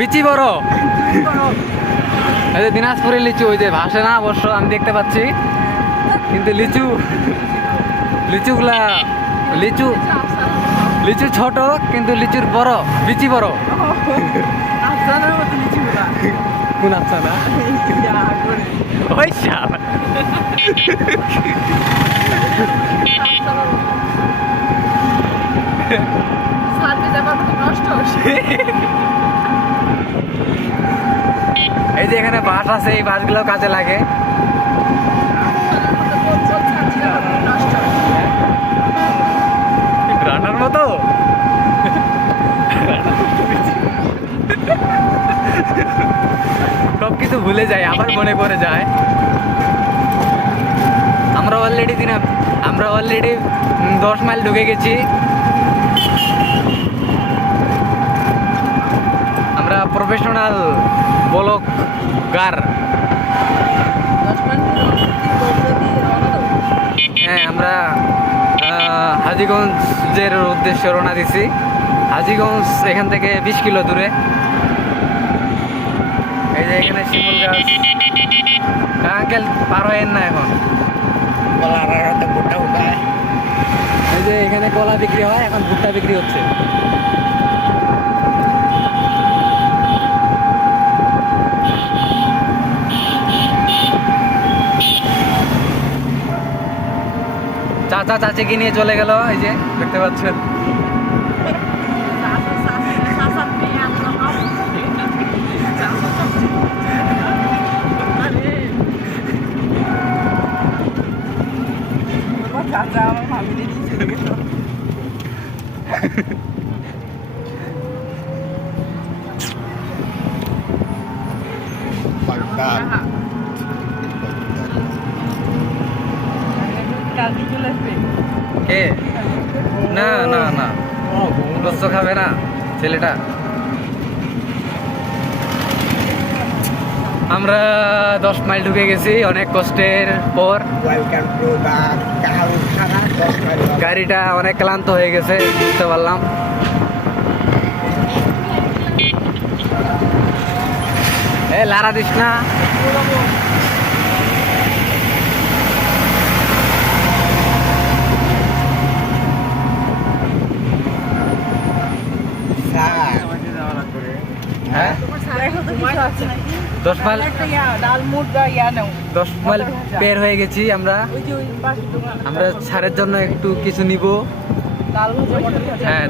বিচি বড়। এই যে দিনাজপুরের লিচু, ওই যে ভাসে না অবশ্য আমি দেখতে পাচ্ছি, কিন্তু লিচুগুলা লিচু লিচু ছোট কিন্তু লিচুর বড়, বিচি বড়। কোন আফসানা? ওই শালা। এই যে এখানে বাঁশ আছে, এই বাঁশগুলো কাজে লাগে। রান্নার মতো সব কিছু ভুলে যায়, আবার মনে পড়ে যায়। আমরা অলরেডি 10 মাইল ঢুকে গেছি। আমরা প্রফেশনাল ব্লগার। হ্যাঁ, আমরা হাজীগঞ্জের উদ্দেশ্যে রওনা দিছি। হাজীগঞ্জ এখান থেকে 20 কিলো দূরে। এই যে এখানে শিমুল গাছ। আঙ্কেল পার হয়েন না এখন। এই যে এখানে কলা বিক্রি হয়, এখন ভুট্টা বিক্রি হচ্ছে। চাচা চাচিকে নিয়ে চলে গেল, এই যে দেখতে পাচ্ছেন। কে? না না না, গোস্ত খাবে না ছেলেটা। আমরা 10 মাইল ঢুকে গেছি অনেক কষ্টের পর। গাড়িটা অনেক ক্লান্ত হয়ে গেছে, বুঝতে পারলাম। লারা দিস না। হ্যাঁ, 10 মাইল বের হয়ে গেছি আমরা। আমরা ছাড়ের জন্য একটু কিছু নিব। হ্যাঁ,